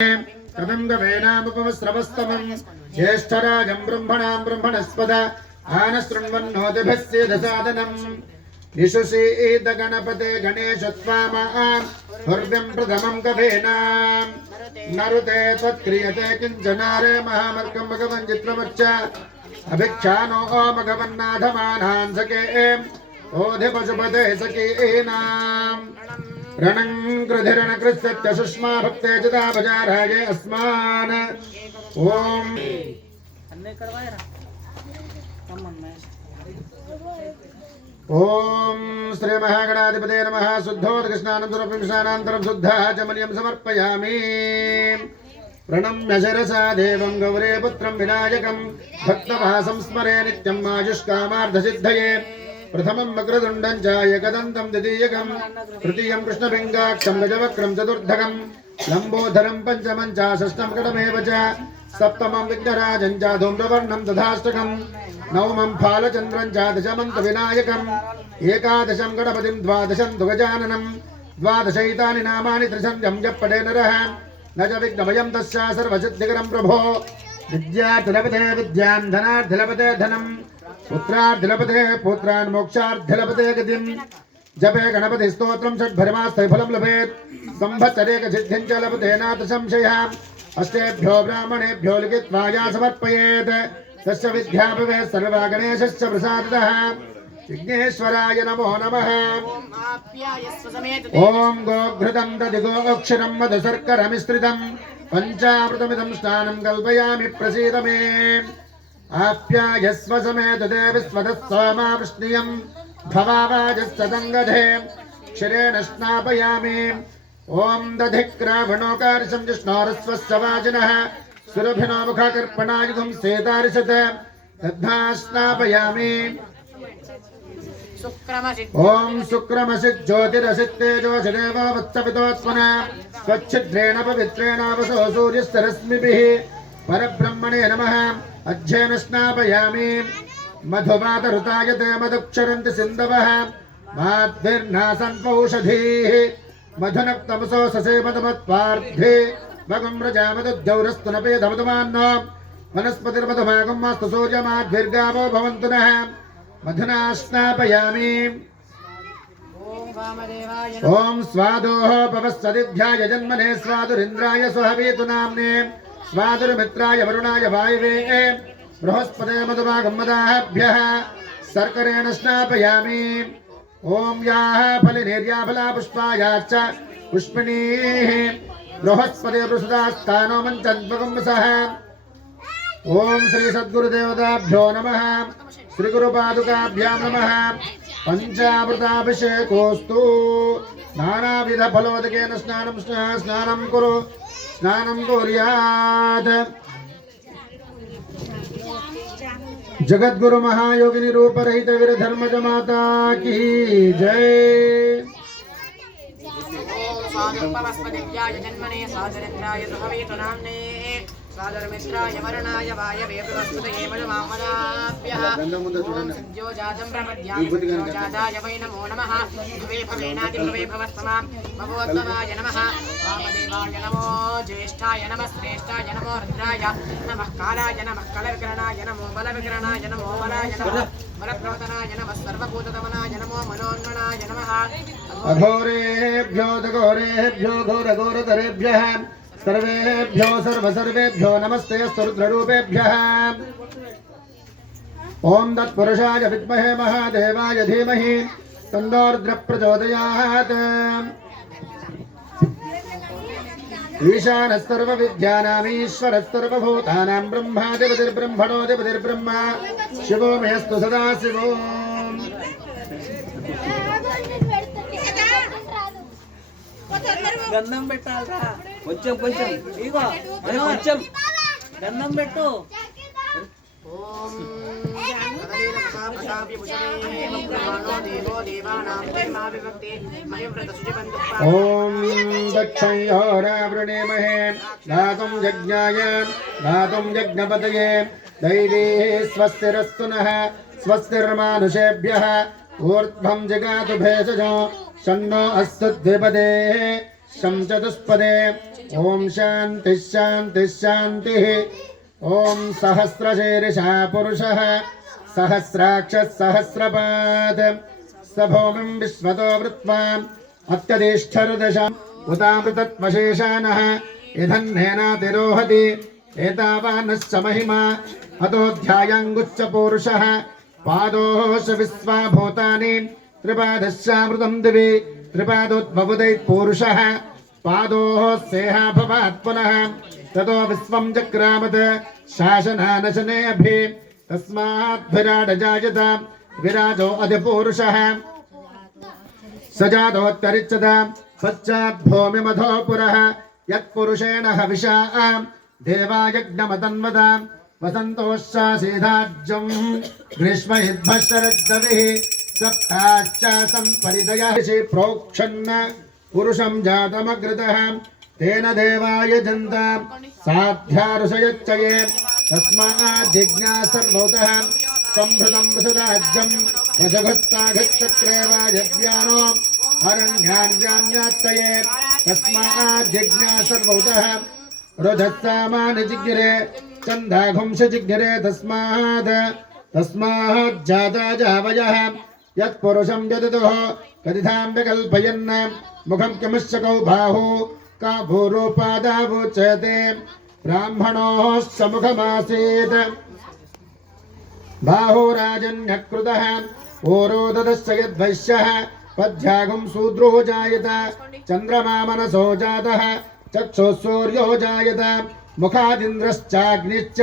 कविं गवेनामुपमस्रवस्तमं ज्येष्ठराजं ब्रह्मणां ब्रह्मणस्पद आनशृण्वन्नोतिभस्येदसादनं निशुषीदगणपते गणेशत्वामां भुर्व्यं प्रथमं कवेनां नरुते त्वत्क्रियते किञ्चनारे महामर्कं भगवन् चित्रमच्च अभिक्षानो मघवन्नाथमानां सखे ओधि पशुपते सखीनां रणं कृधिरणकृत्सत्य सुष्मा भक्ते चिता बजाराये अस्मान् ओम ओम श्री महागणाधिपते नमः शुद्धोदकृष्णानन्दरूपं स्नानान्तरं शुद्धः चमनीयं समर्पयामि प्रणम्य शिरसा देवं गौरे पुत्रं विनायकं भक्तवासं स्मरे नित्यं आयुष्कामार्थसिद्धये प्रथमं वक्रतुण्डं च एकदन्तं द्वितीयकं तृतीयं कृष्णपिङ्गाक्षं गजवक्रं चतुर्थकं लम्बोदरं पञ्चमं च षष्ठं कडमेव च सप्तमं विघ्नराजं च धूम्रवर्णं तथाष्टकं नवमं फालचन्द्रं च दशमं तु विनायकं एकादशं गणपतिं द्वादशं तु गजाननं द्वादशैतानि नामानि त्रिसन्ध्यं जप्पटे नरः न च विघ्नभयं तस्य सर्वसिद्धिकरं प्रभो विद्यार्थलपते विद्यां धनार्थलपते धनं पुत्रार्थिलपते पुत्रान् मोक्षार्थिलपते गतिं जपे गणपति स्तोत्रं षड्भरमास्ते फलं लभेत् संवत्सरेकसिद्धिं च लभते नाथ संशयः अष्टेभ्यो ब्राह्मणेभ्यो लिखित्वा या समर्पयेत् तस्य विद्या भवेत् सर्वा गणेशस्य प्रसादितः विघ्नेश्वराय नमो नमः ॐ गोघृतं दधिगोऽक्षरं मधुशर्करमिश्रितं पञ्चामृतमिदं स्नानं कल्पयामि प्रसीद मे आप्यायस्व समेत देविस्वतः सोमा वृष्णियं भवावाजस्तदङ्गधे क्षीरेण स्नापयामि ॐ दधिक्रावणोकार्षं जिष्णोरस्वस्य वाजिनः सुरभिनो मुखकर्पणायुधं सेतारिषत् दद्धा स्नापयामि ॐ शुक्रमसित् ज्योतिरसित्तेजोषिदेवो वत्सवितोत्मना स्वच्छिद्रेण पवित्रेण वसो सूर्यस्तरश्मिभिः परब्रह्मणे नमः अध्ययन स्नापयामि मधुमातरुतायते मधुक्षरन्ति सिन्धवः माद्भिर्नासन् पौषधीः मधुनक्तमसो ससे मधुमत्पार्थे भगं व्रजामदुद्यौरस्तु न पेदमधुमान्नो वनस्पतिर्मधुमागं मास्तु सूर्यमाद्भिर्गावो भवन्तु नः मधुना स्नापयामि ॐ स्वादोः पवस्वदिभ्याय जन्मने स्वादुरिन्द्राय स्वहवीतु नाम्ने स्वादुर्मित्राय वरुणाय वायवे बृहस्पते मधुमागं मदाभ्यः सर्करेण स्नापयामि ॐ याः फलिनेर्या फला पुष्पायाश्च पुष्पिणीः बृहस्पते प्रसुतास्तानो मञ्चद्वगुंसः ॐ श्री सद्गुरुदेवताभ्यो नमः श्रीगुरुपादुकाभ्यां नमः पञ्चामृताभिषेकोऽस्तु नानाविधफलोदकेन स्नानं कुरु स्नानं कुर्यात् जगद्गुरु महायोगिनी रूप रहित वीर धर्मज माता की जय। जन्मने सादरेन्द्राय सुहवेतु नाम्ने स्वादरमित्राय वरुणाय वायवे वस्तुतये मधुमामदाभ्यः सद्योजातं प्रमद्याय वै नमो नमः भवे भवेनादिभवे भवस्तमां भगवद्भवाय नमः वामदेवाय नमो ज्येष्ठाय नमः श्रेष्ठाय नमो रुद्राय नमः कालाय नमः कलविकरणाय नमो बलविकरणाय नमो बलाय नमः बलप्रवतनाय नमः सर्वभूतदमनाय नमो मनोन्मनाय नमः अघोरेभ्यो दघोरेभ्यो घोरघोरतरेभ्यः सर्वेभ्यो सर्वसर्वेभ्यो नमस्ते रुद्ररूपेभ्यः ॐ तत्पुरुषाय विद्महे महादेवाय धीमहि तन्नो रुद्रः प्रचोदयात् ईशानः सर्वविद्यानामीश्वरः सर्वभूतानां ब्रह्माधिपतिर्ब्रह्मणोऽधिपतिर्ब्रह्मा शिवो मेऽस्तु सदा शिवो గంధం పెట్టాలరా కొంచెం కొంచెం ఇగో కొంచెం గంధం పెట్టు ओम दक्षयोरावृणेमहे दातुं यज्ञाय दातुं यज्ञपतये दैवी स्वस्तिरस्तु नः स्वस्तिर्मानुषेभ्यः ऊर्ध्वं जगातु भेषजो शन्नो अस्तु द्विपदे शं चतुष्पदे ॐ शान्तिः शान्तिः शान्तिः ॐ सहस्रशीर्षः पुरुषः सहस्राक्षः सहस्रपात् स भूमिं विश्वतो वृत्वा अत्यधिष्ठरुदशम् उतामृतत्वशेषानः यधन्नेनातिरोहति एतावानश्च महिमा अतोऽध्यायाङ्गुच्चपूरुषः पादोश विश्वा भूतानि त्रिपादश्चामृतं दिवि त्रिपादोद्भवुदैः पादोः सेहाभवात् पुनः ततो विश्वं चक्रामत् शासनानशने अभि तस्मात् विराट जायत विराजो अधिपूरुषः सजातोत्तरिच्यत पश्चाद्भूमिमधो पुरः यत्पुरुषेण हविषा देवायज्ञमतन्वत वसन्तोश्चासीधाज्यम् ग्रीष्मयुद्धः शरद्दविः सप्ताश्चासं परिदयः प्रोक्षन्न पुरुषं जातमग्रतः तेन देवाय जन्ता साध्यारुषयच्चये तस्माद्दिज्ञा सर्वतः संभृतं वृषराज्यं रजघस्ताघच्चक्रे वायव्यानो अरण्यान्यान्याच्चये तस्माद्दिज्ञा सर्वतः रुधत्सामानि जिग्रे चन्दाघुंस जिग्रे तस्मात् जाता जावयः यत्पुरुषं यदुः कथितां विकल्पयन् मुखं किमुश्चकौ बाहु का भूरूपादावुच्यते ब्राह्मणोः समुखमासीत् बाहुराजन्यकृतः ओरोददश्च यद्वैश्यः पद्भ्यागुं शूद्रो जायत चन्द्रमा मनसो जातः चक्षुः सूर्यो जायत मुखादिन्द्रश्चाग्निश्च